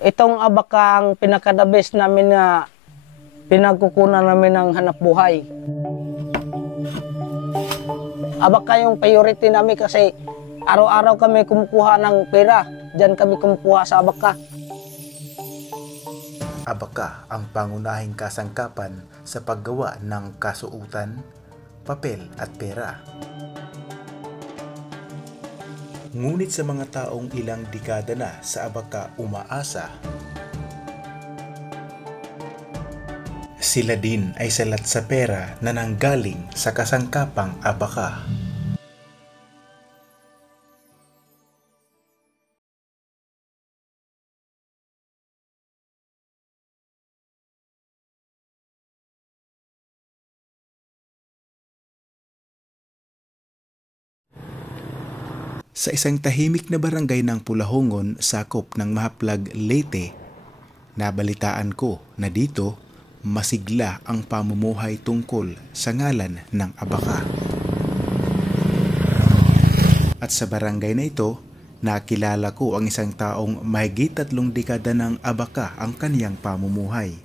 Itong abaka ang pinakadabes namin na pinagkukunan namin ng hanap buhay. Abaka yung priority namin kasi araw-araw kami kumukuha ng pera. Diyan kami kumukuha sa abaka. Abaka ang pangunahing kasangkapan sa paggawa ng kasuutan, papel at pera. Ngunit sa mga taong ilang dekada na sa abaka umaasa, sila din ay salat sa pera na nanggaling sa kasangkapang abaka. Sa isang tahimik na barangay ng Pulahongon, sakop ng Mahaplag, Leyte, nabalitaan ko na dito masigla ang pamumuhay tungkol sa ngalan ng abaka. At sa barangay na ito, nakilala ko ang isang taong mahigit 3 dekada ng abaka ang kaniyang pamumuhay.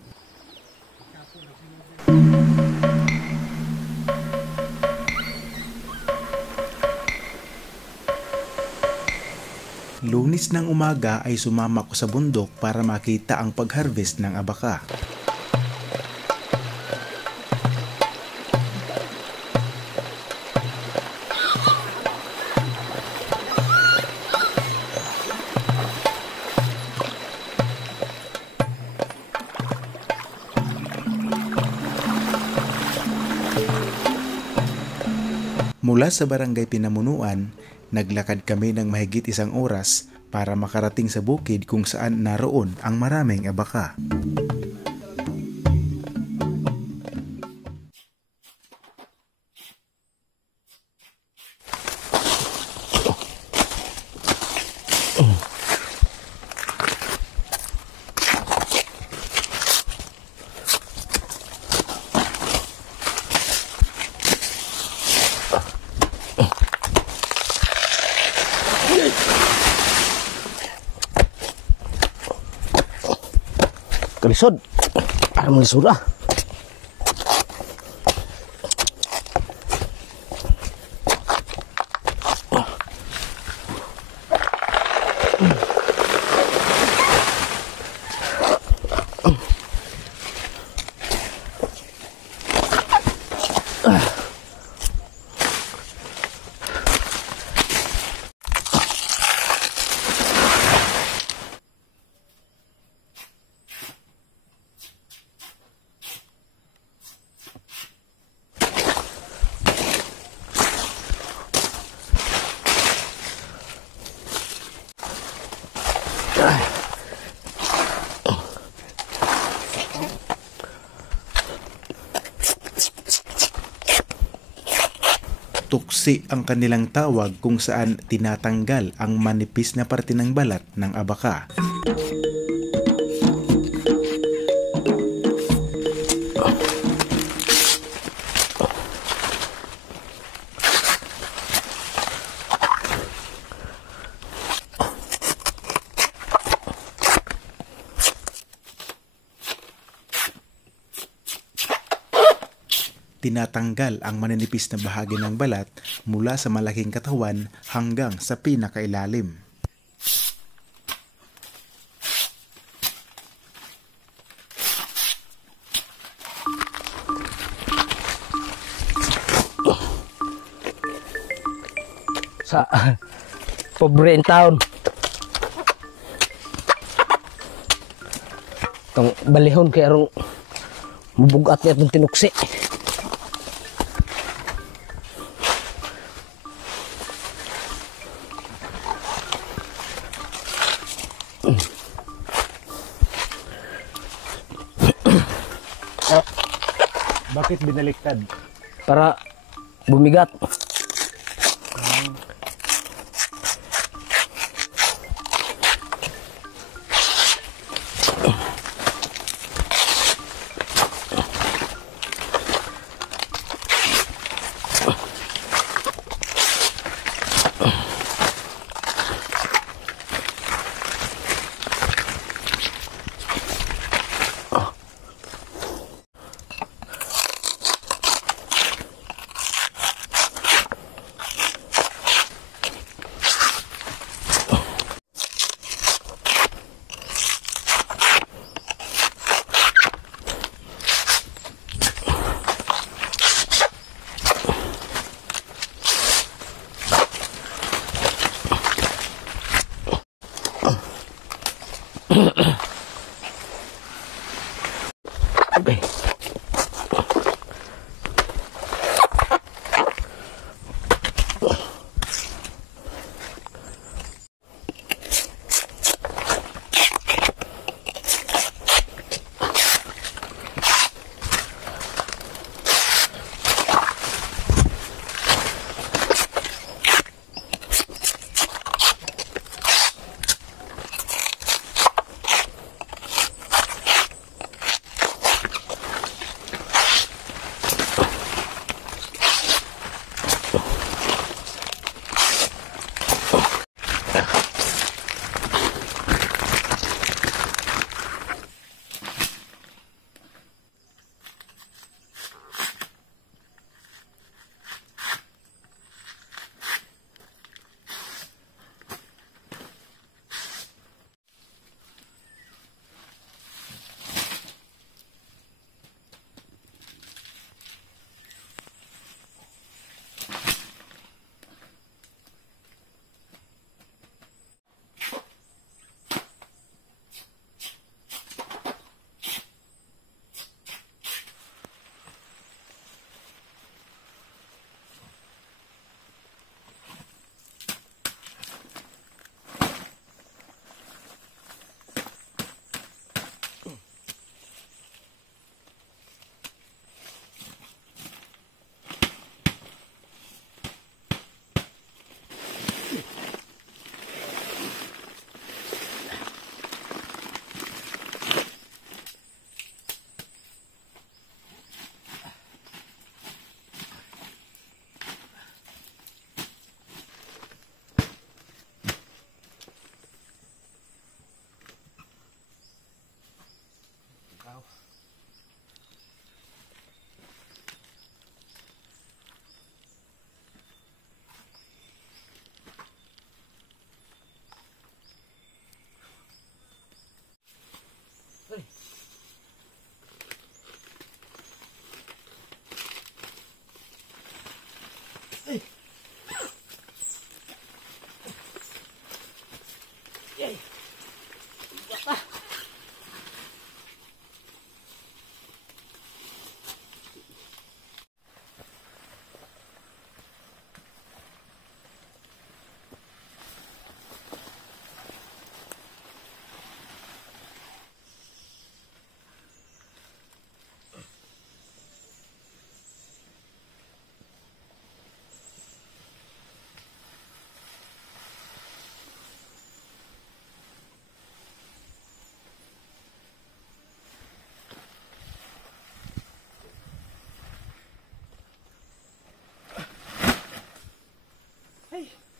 Lunes ng umaga ay sumama ko sa bundok para makita ang pag-harvest ng abaka. Mula sa barangay Pinamunuan, naglakad kami ng mahigit 1 oras para makarating sa bukid kung saan naroon ang maraming abaka. Kalisod. Para malisod ah. Tuksi ang kanilang tawag kung saan tinatanggal ang manipis na parte ng balat ng abaka. Tinatanggal ang maninipis na bahagi ng balat mula sa malaking katawan hanggang sa pinakailalim. Sa pobre in town. Itong balihon kaya rong mabugat niya itong tinuksi. Bakit binaliktad? Para bumigat. Okay.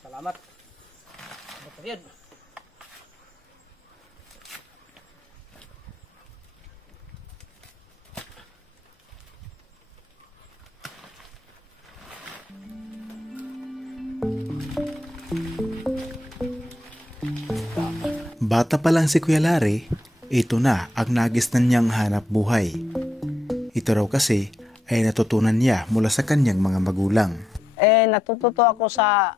Salamat. Betul yun. Bata pa lang si Kuya Larry, ito na ang nagisnan niyang hanap buhay. Ito raw kasi ay natutunan niya mula sa kanyang mga magulang. Natututo ako sa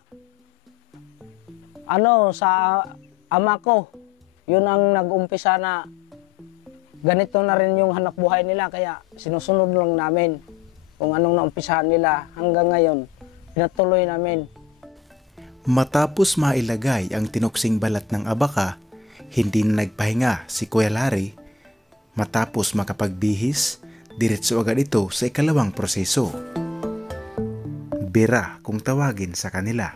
ama ko. Yun ang nag-umpisa na ganito na rin yung hanap buhay nila, kaya sinusunod lang namin kung anong naumpisahan nila hanggang ngayon. Pinatuloy namin. Matapos mailagay ang tinuksing balat ng abaka, hindi na nagpahinga si Kuya Larry. Matapos makapagbihis, diretso agad ito sa ikalawang proseso. Bira kung tawagin sa kanila.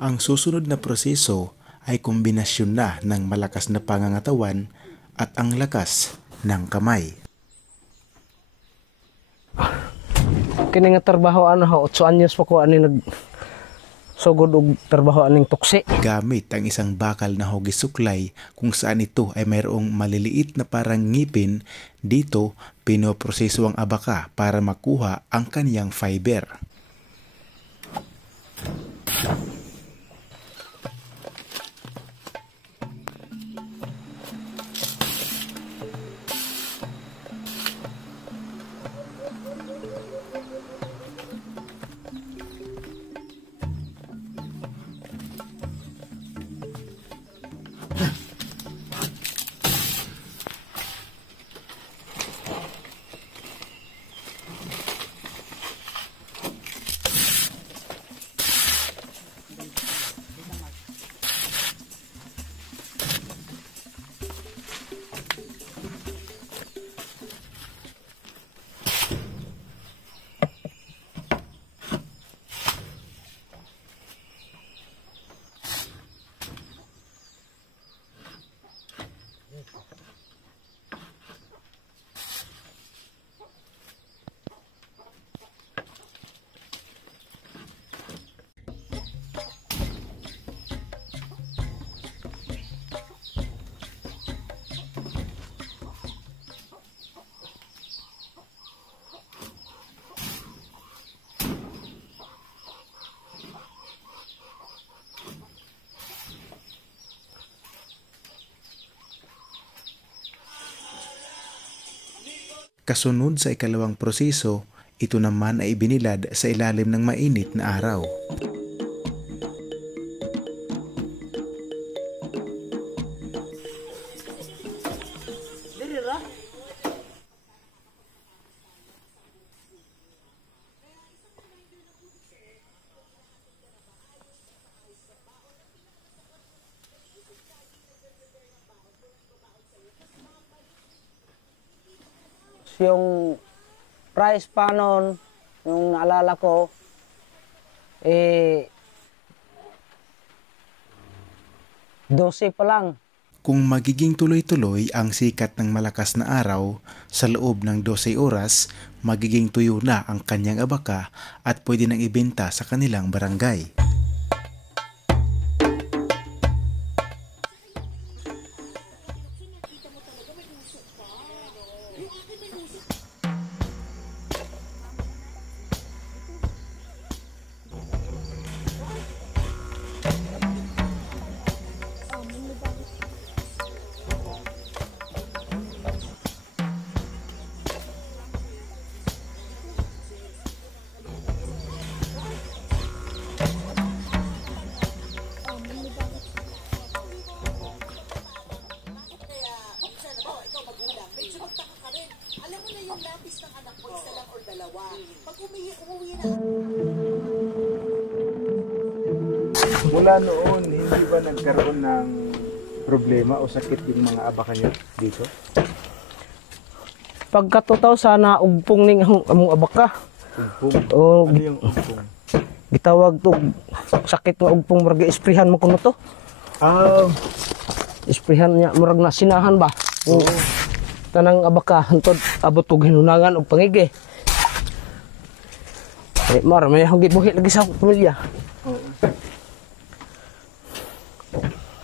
Ang susunod na proseso ay kombinasyon na ng malakas na pangangatawan at ang lakas ng kamay. Kini nga trabaho 8 anyos pa ko nag sugod og trabaho aning tuksi. Gamit ang isang bakal na hugis suklay kung saan ito ay mayroong maliliit na parang ngipin, dito pinoproseso ang abaka para makuha ang kaniyang fiber. Kasunod sa ikalawang proseso, ito naman ay ibinilad sa ilalim ng mainit na araw. Yung price pa noon, yung naalala ko, 12 pa lang. Kung magiging tuloy-tuloy ang sikat ng malakas na araw, sa loob ng 12 oras, magiging tuyo na ang kanyang abaka at pwede nang ibenta sa kanilang barangay. Mula noon, hindi ba nagkaroon ng problema o sakit yung mga abaka nyo dito? Pagka 2000 na ugpong ning among abaka. Umpong? O Ano yung umpong? gitawag to sakit nga ugpong murag isprihan mo kuno to. Ah, Isprihan niya murag na sinahan ba. Oo. Tanang abaka hantod abot og hinunangan og pangigi. Mar may hugit buhi lagi sa pamilya. oo.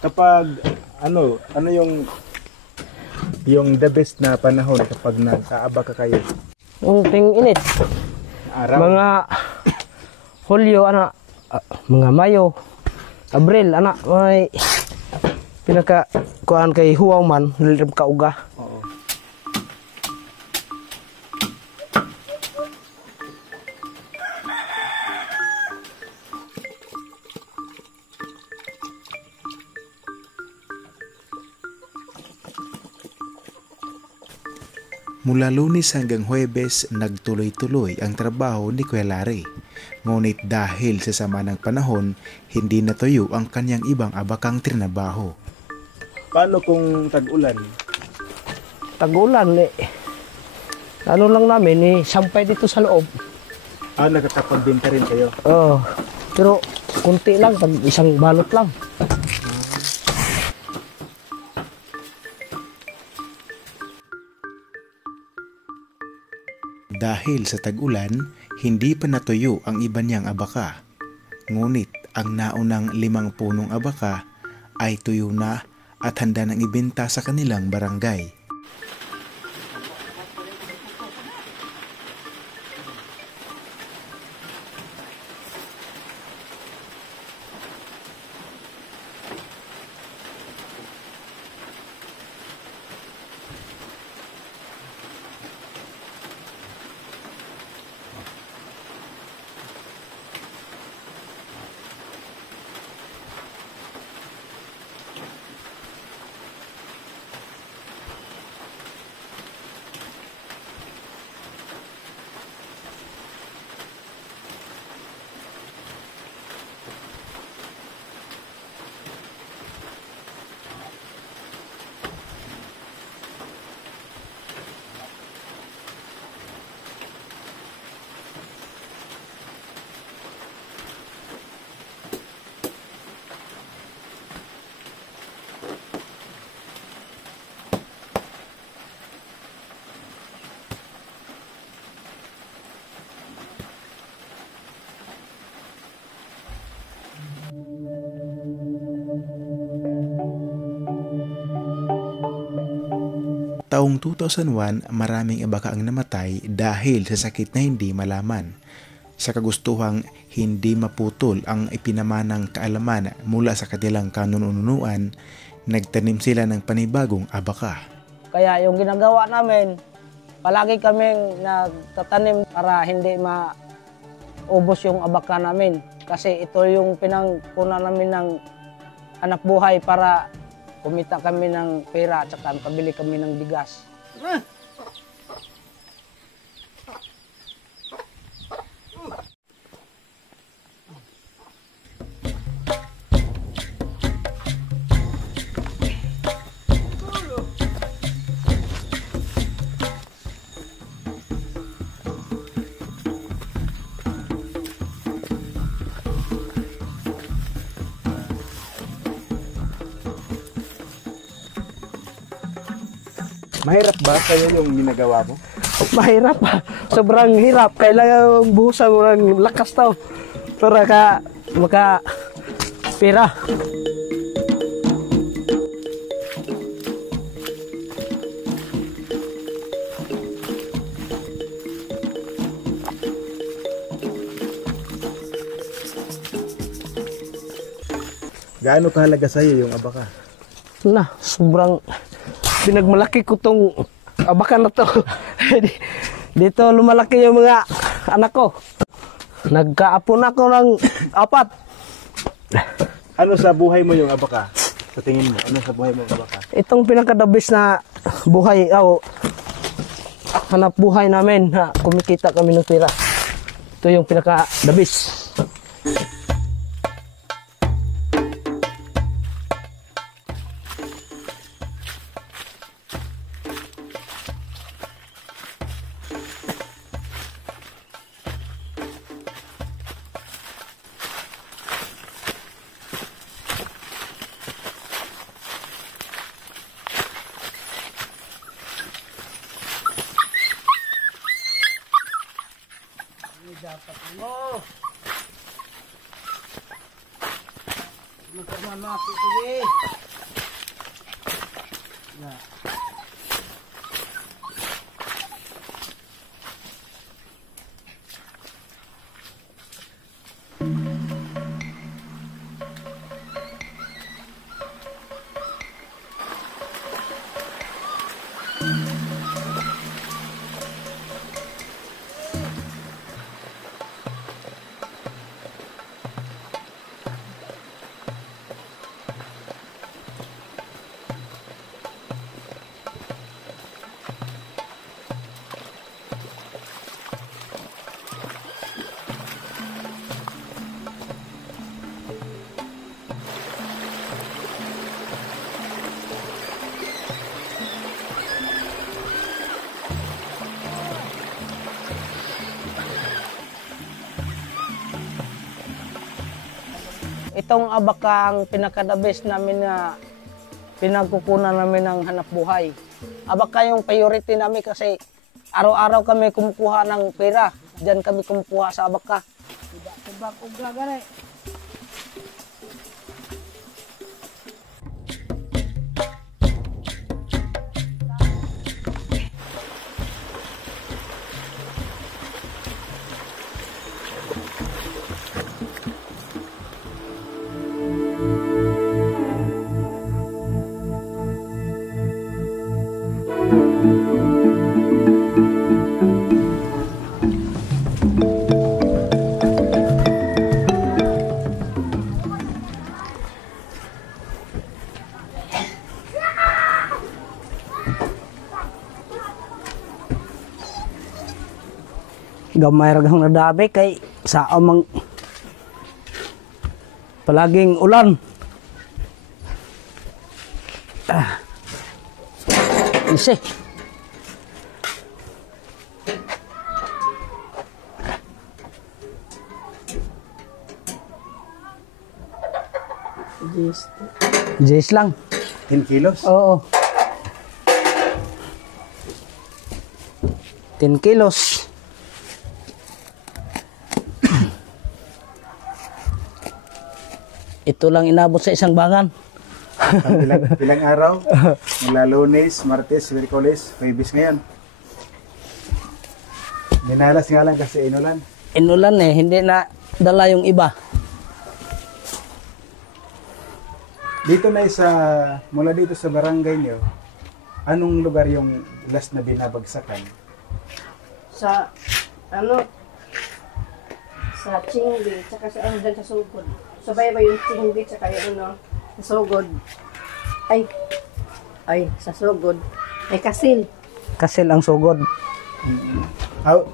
Kapag, ano yung the best na panahon kapag nagkaabaka kayo? Yung ting init. Na araw? Mga Hulyo ana mga Mayo, Abril ana may pinaka kuan kay huwaw man lilim kauga. Oo. Mula Lunes hanggang Huwebes, nagtuloy-tuloy ang trabaho ni Kuya Larry. Ngunit dahil sa sama ng panahon, hindi natuyo ang kanyang ibang abakang trinabaho. Paano kung tag-ulan? Tagulan ano lang namin sampay dito sa loob. Ah, nakakapagbenta rin kayo? Oh, pero kunti lang pag isang balot lang. Dahil sa tag-ulan, hindi pa natuyo ang iba niyang abaka. Ngunit ang naunang 5 punong abaka ay tuyo na at handa nang ibenta sa kanilang barangay. Taong 2001, maraming abaka ang namatay dahil sa sakit na hindi malaman. Sa kagustuhang hindi maputol ang ipinamanang kaalaman mula sa kanilang kanununuan, nagtanim sila ng panibagong abaka. Kaya yung ginagawa namin, palagi kaming nagtatanim para hindi maubos yung abaka namin. Kasi ito yung pinangkunan namin ng hanap buhay para kumita kami ng pera at saka makabili kami ng bigas. Mahirap ba sa'yo yung ginagawa mo? Mahirap pa. Sobrang hirap. Kailangan buhusan mo ng lakas to para maka pera. Gaano kahalaga sa'yo yung abaka? Sobrang pinagmalaki ko tong abakan na to. Dito lumalaki yung mga anak ko. Nagkaapon ako ng 4. Ano sa buhay mo yung abaka? Sa tingin mo, ano sa buhay mo yung abaka? Itong pinakadabis na buhay, hanap buhay namin na kumikita kami ng pera. Ito yung pinakadabis. Itong abaka ang pinakadabis namin na pinagkukunan namin ng hanap buhay. Abaka yung priority namin kasi araw-araw kami kumukuha ng pera. Diyan kami kumukuha sa abaka. Tibak ugra gani. Gamay ragang nadabi kay sa amang palaging ulan. Isi. Jis lang. 10 kilos? Oo. 10 kilos. Ito lang inabot sa isang bangan. Ilang araw? Mula Lunes, Martes, Miyerkules, Huwebes ngayon. Minalas nga lang kasi inulan. Inulan hindi na dala yung iba. Dito na mula dito sa barangay nyo, anong lugar yung last na binabagsakan? sa ano sa Chingbi tsaka sa ano dyan sa Sugod. Sabay ba yung Chingbi tsaka yung ano sa Sugod. Ay sa Sugod. Ay Kasil. Kasil ang sugod.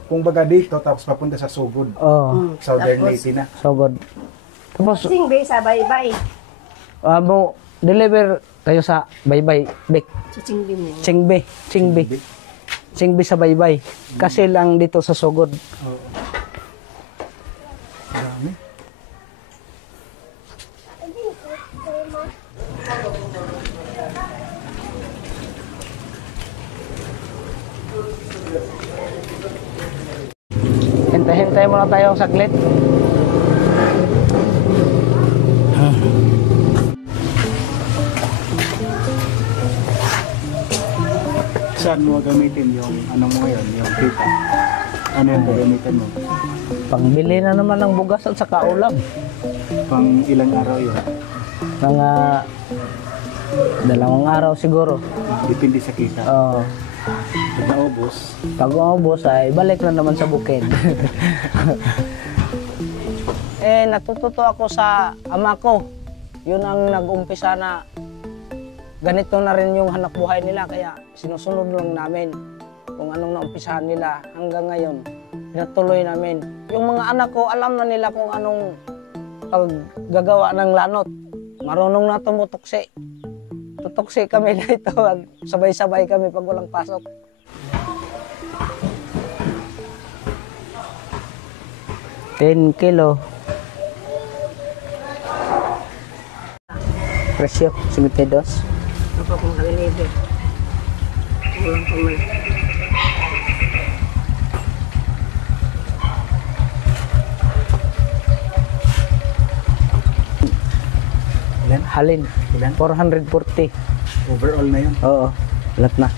Kung baga dito, tapos papunta sa Sugod. Oh, Southern Tapos- Leyte na. sugod. Tapos, Chingbi sa Baybay. mo deliver kayo sa Baybay, Bek. Sa Chingbi mo. Chingbi sa Baybay. Kasil ang dito sa sugod. Oo. Dami. Hintay-hintay muna tayo saglit. Saan mo gamitin yung ano mo ngayon, yung kita? Ano yung gagamitin mo? Pangbili na naman ng bugas at saka ulam. Pang ilang araw yun? Mga 2 araw siguro. Depende sa kita. Oh, Pag naubos, pag maubos ay balik na naman sa bukid. Natututo ako sa ama ko. Yun ang nag-umpisa na ganito na rin yung hanap buhay nila. Kaya sinusunod lang namin kung anong naumpisahan nila hanggang ngayon. Pinatuloy namin. Yung mga anak ko, alam na nila kung anong paggagawa ng lanot. Marunong na tumutuksi. Tutuksi kami dito. Sabay-sabay kami pag walang pasok. $10 presyo, 52. Ano pa kung nalilibre? Kulang pa man. ilan? Halin, Ilan? 440. Overall na yun. Oo, lahat na.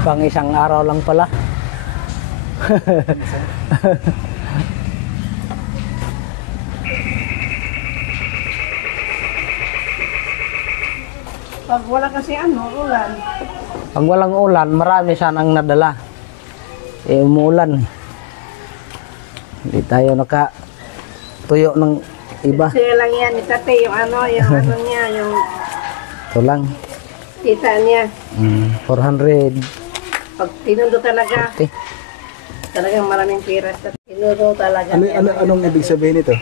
Pang isang araw lang pala. Pag wala kasi ano, ulan. Pag walang ulan, marami sanang nadala. Umuulan. Hindi tayo nakatuyo ng iba. Kasi lang yan, ni tate, yung ano niya, yung Ito lang. kita niya. 400. Pag tinundo talaga, Okay. talagang maraming pira. Tinundo talaga. Anong ibig sabihin ito?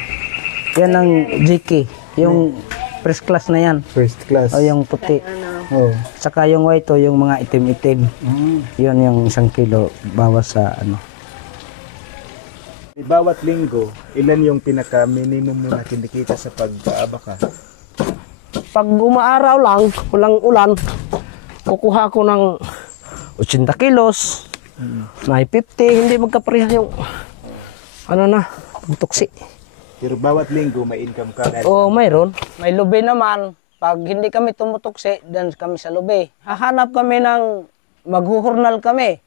Yan ang GK. Yung first class na yan. First class. O yung puti. Ano, Oh. Saka yung white o yung mga itim-itim. Yun yung 1 kilo bawas sa ano. Bawat linggo, ilan yung pinaka-minimum mo na kinikita sa pag-aabaka? Pag umaaraw lang, walang ulan, kukuha ko ng 80 kilos, may 50, hindi magkaparehas yung ano na, tuksi. Pero bawat linggo may income ka. O mayroon. May lubi naman. Pag hindi kami tumutuksi, dan kami sa lubi. Hahanap kami ng maghuhurnal kami.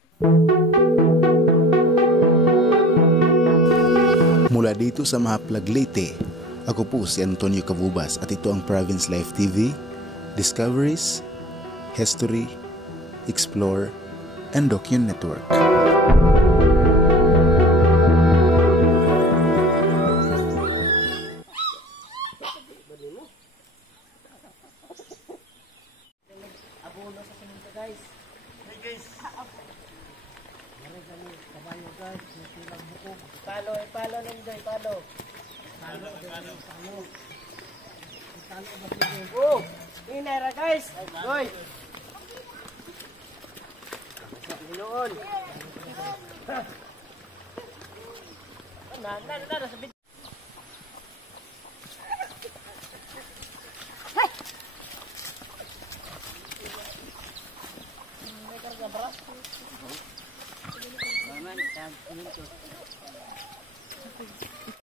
Mula dito sa Mahaplag, Leyte, ako po si Antonio Cavubas at ito ang Province Life TV, Discoveries, History, Explore, and Document Network. oh, inera guys. Goy. Ginoon. Na sa bit. Hey.